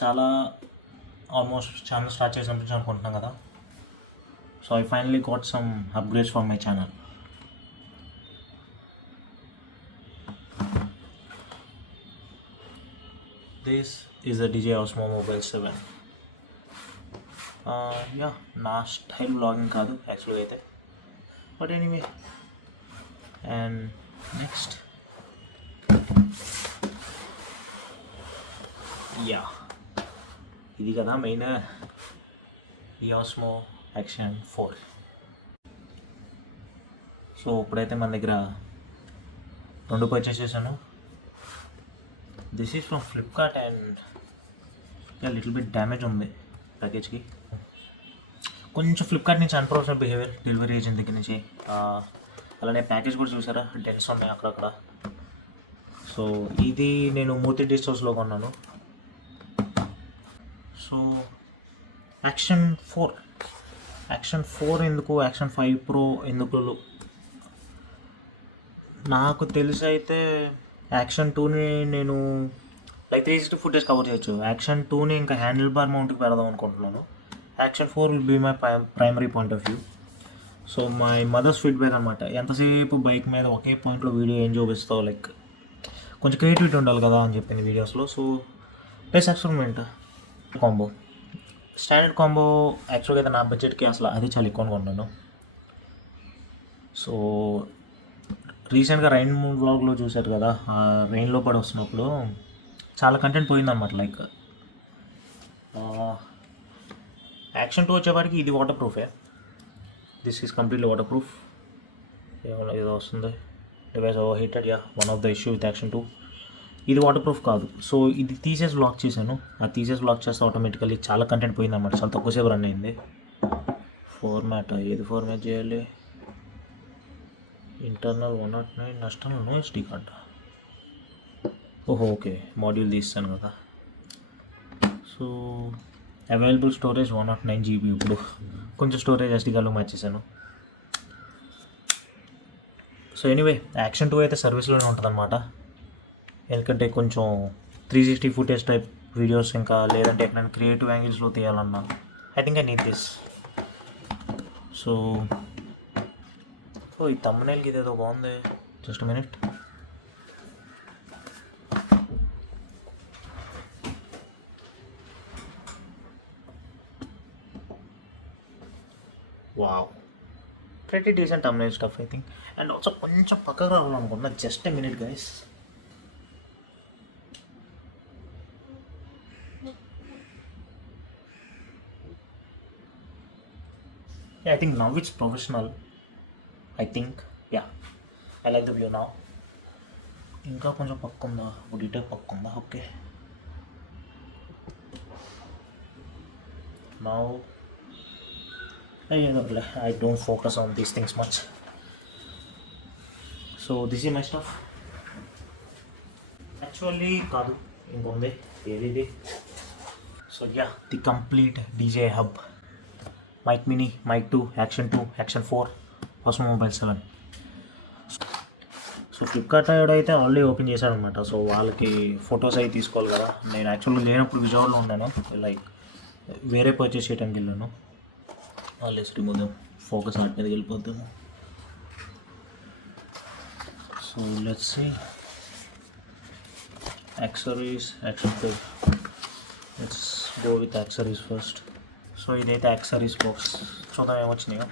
చాలా almost channel start చేసినప్పుడు అనుకుంటున్నాం కదా. So I finally got some upgrades for my channel. This is the DJI OSMO Mobile 7. యా, నా style blogging కాదు యాక్చువల్గా అయితే, but anyway. And next yeah, ఇది కదా మెయిన్ OSMO ACTION 4. సో ఇప్పుడైతే మన దగ్గర 2 పర్చేస్ చేశాను. This is from Flipkart and little bit damage ఉంది ప్యాకేజ్కి. కొంచెం ఫ్లిప్కార్ట్ నుంచి అన్ప్రొఫెషనల్ బిహేవియర్ డెలివరీ ఏజెంట్ దగ్గర నుంచి. అలానే ప్యాకేజ్ కూడా చూసారా, డెన్స్ ఉన్నాయి అక్కడక్కడ. సో ఇది నేను మూర్తి డిజిటల్స్లో కొన్నాను. సో యాక్షన్ 4 ఎందుకు, యాక్షన్ 5 Pro ఎందుకు? నాకు తెలిసి అయితే యాక్షన్ 2ని నేను లైక్ 360 ఫుటేజ్ కవర్ చేయొచ్చు. యాక్షన్ 2ని ఇంకా హ్యాండిల్ బార్ మౌంట్కి పెడదాం అనుకుంటున్నాను. Action 4 will be my primary point of view. So my mother's feedback అనమాట. ఎంతసేపు బైక్ మీద ఒకే పాయింట్లో వీడియో ఏం చూపిస్తావు, లైక్ కొంచెం క్రియేటివిటీ ఉండాలి కదా అని చెప్పింది వీడియోస్లో. So plus experiment combo, standard combo యాక్చువల్గా అయితే నా బడ్జెట్కి అసలు అది చాలా ఎక్కువ కొన్నాను. సో రీసెంట్గా రైన్ వ్లాగ్లో చూశారు కదా, ఆ రైన్లో పడి వస్తున్నప్పుడు చాలా కంటెంట్ పోయిందన్నమాట. లైక్ యాక్షన్ 2 వచ్చేవాడికి ఇది వాటర్ ప్రూఫే. This is completely water proof. ఏదో వస్తుంది, device over heated. Yeah, one of the issue with action 2. ఇది వాటర్ ప్రూఫ్ కాదు. సో ఇది తీసేసి బ్లాక్ చేశాను. ఆ తీసేసి బ్లాక్ చేస్తే ఆటోమేటికల్లీ చాలా కంటెంట్ పోయిందన్నమాట. చాలా తక్కువసేపు రన్ అయింది. ఫార్మాట్ ఏది ఫార్మాట్ చేయాలి? Internal 109, external no SD card. ఓహో ఓకే, మాడ్యూల్ తీస్తాను కదా. So available storage 109 GB. ఇప్పుడు కొంచెం స్టోరేజ్ SD కార్డులో మార్చేసాను. సో ఎనీవే, యాక్షన్ 2 అయితే సర్వీస్లోనే ఉంటుంది అనమాట. ఎందుకంటే కొంచెం 360 ఫుటేజ్ టైప్ వీడియోస్, ఇంకా లేదంటే ఎక్కడైనా క్రియేటివ్ యాంగిల్స్లో తీయాలన్నా I think I need this. So ఈ తమ్మునేల్కి ఇదేదో బాగుంది. Just minute. Wow, pretty decent thumbnail stuff I think. And also కొంచెం పక్కకు రావాలనుకున్నా. Just a minute guys. I think now it's professional. I think yeah, I like the view now. ఇంకా కొంచెం పక్క ఉందా, డీటెయిల్ పక్క ఉందా? Okay, now I don't focus on these things much. So this is my stuff. Actually కాదు, ఇంకొంది. ఏది? So yeah, the complete DJI hub, mic mini, mic 2, action 2, action 4, OSMO Mobile 7. So Flipkart అయితే ఆల్రెడీ ఓపెన్ చేశారనమాట. So వాళ్ళకి photos అవి తీసుకోవాలి కదా. నేను యాక్చువల్గా లేనప్పుడు విజయవాడలో ఉన్నాను, లైక్ వేరే పర్చేస్ చేయడానికి వెళ్ళాను. వాళ్ళే రిమూవ్ ఫోకస్ ఆర్ట్ మీదకి వెళ్ళిపోద్దాము. So let's see accessories, action 2. Let's go with accessories first. So ఇదైతే యాక్సరీస్ బాక్స్. చూద్దాం ఏమొచ్చినాయో.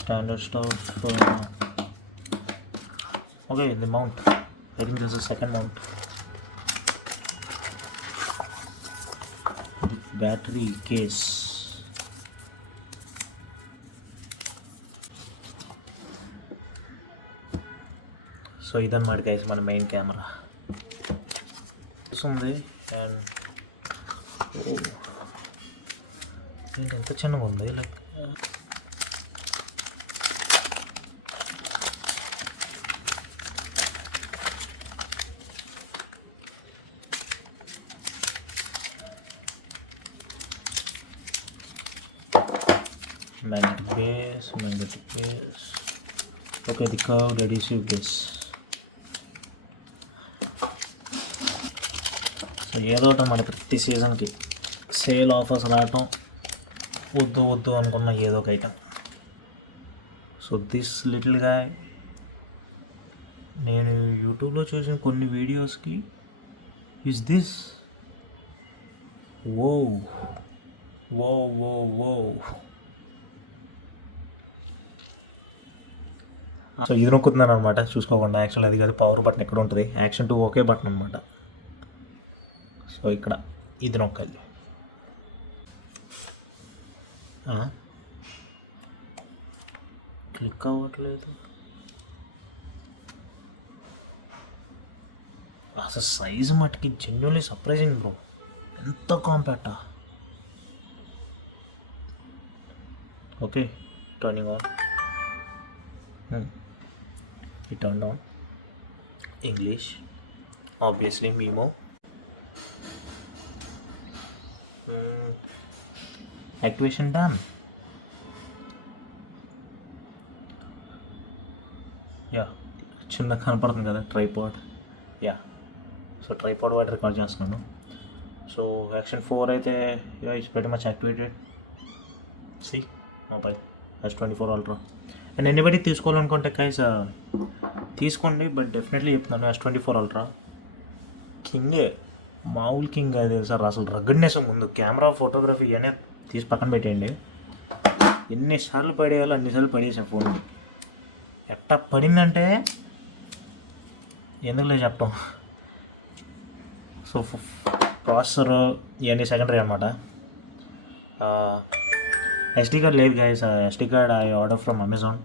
Standard stuff. Okay, the mount. I think this is second mount. Battery case. So ఇదన్నమాట గైస్ మన main camera ఉంది. And ఎంత చిన్నగా ఉంది, like magnetic base. Okay, the curved adhesive base. ఏదో ఒకటి మన ప్రతి సీజన్కి సేల్ ఆఫర్స్ రావటం వద్దు వద్దు అనుకున్న ఏదో ఒక item. So this little guy, నేను యూట్యూబ్లో చూసిన కొన్ని వీడియోస్కి ఇస్ దిస్ వో వో వో వో. సో ఇది నొక్కుతున్నాను అనమాట చూసుకోకుండా. యాక్చువల్ అది కాదు, పవర్ బటన్ ఎక్కడ ఉంటుంది, యాక్షన్ 2 ఒకే బటన్ అనమాట. సో ఇక్కడ ఇది నొక్కాలి. క్లిక్ అవ్వట్లేదు అసలు. సైజు మటుకి జెన్యున్లీ సర్ప్రైజింగ్ బ్రో, ఎంత కాంపాక్టా. Okay, turning on. It turned on. English, obviously Mimo. Activation done. Yeah, చిన్న కనపడుతుంది కదా ట్రైపాడ్. యా, సో ట్రైపాడ్ వాటి రికార్డ్ చేస్తున్నాను. సో యాక్షన్ 4 అయితే it's very much activated. See mobile S24 Ultra. And anybody తీసుకోవాలనుకుంటే guys తీసుకోండి, బట్ డెఫినెట్లీ చెప్తున్నాను S24 Ultra కింగే, మామూలు కింగ్ అది సార్. అసలు రగ్గడ్నెస్ ముందు కెమెరా, ఫోటోగ్రఫీ ఇవన్నీ తీసి పక్కన పెట్టేయండి. ఎన్నిసార్లు పడేయాలో అన్నిసార్లు పడేసాను ఫోన్. ఎట్టా పడిందంటే ఎందుకులే చెప్పడం. సో ప్రాసెసర్ ఇవన్నీ సెకండరీ అనమాట. SD కార్డ్ లేదు guys, SD card I order from Amazon.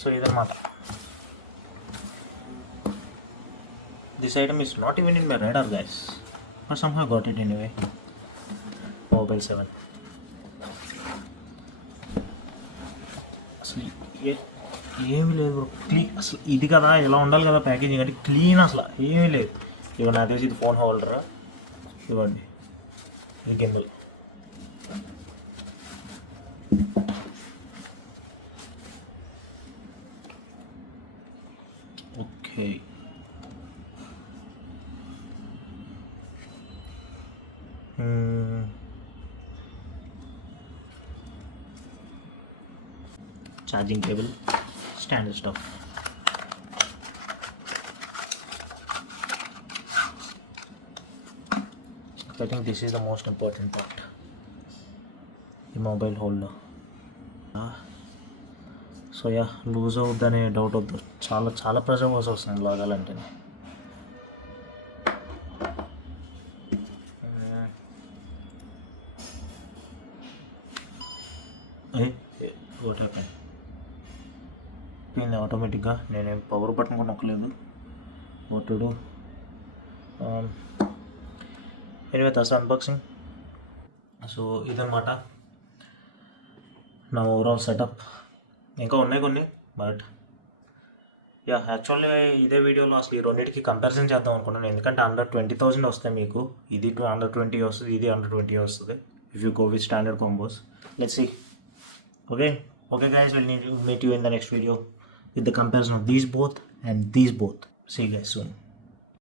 So ఇదన్నమాట. This item is not even in my radar guys, but somehow got it anyway. Mobile 7 అసలు ఏమీ లేదు బ్రో. క్లీన్ అసలు. ఇది కదా ఇలా ఉండాలి కదా ప్యాకేజింగ్ అంటే, క్లీన్ అసలు ఏమీ లేదు. ఇవ్వండి, నాకు తెలిసి ఇది ఫోన్ హోల్డరా. ఇవ్వండి, ఇది gimbal. Okay, charging cable, standard stuff. I think this is the most important part. The mobile holder. So yeah, loose అవుద్దనే డౌట్ వద్దు. చాలా చాలా ప్రెషర్ పోసి వస్తుంది లాగాలంటేనే. వాట్ హ్యాపెన్ పోయింది ఆటోమేటిక్గా. నేనేం పవర్ బటన్ కూడా నొక్కలేదు. What to do. Anyway that's unboxing. So ఇదన్నమాట నా ఓవరాల్ సెటప్. ఇంకా ఉన్నాయి కొన్ని, బట్ యా యాక్చువల్లీ ఇదే వీడియోలో అసలు ఈ రెండింటికి కంపారిజన్ చేద్దాం అనుకున్నాను. ఎందుకంటే అండర్ 20,000 వస్తాయి మీకు. ఇది అండర్ 20 వస్తుంది, ఇది అండర్ 20 వస్తుంది if you go with standard combos. Let's see. Okay guys, we'll meet you in the next video with the comparison of these both and these both. See you guys soon.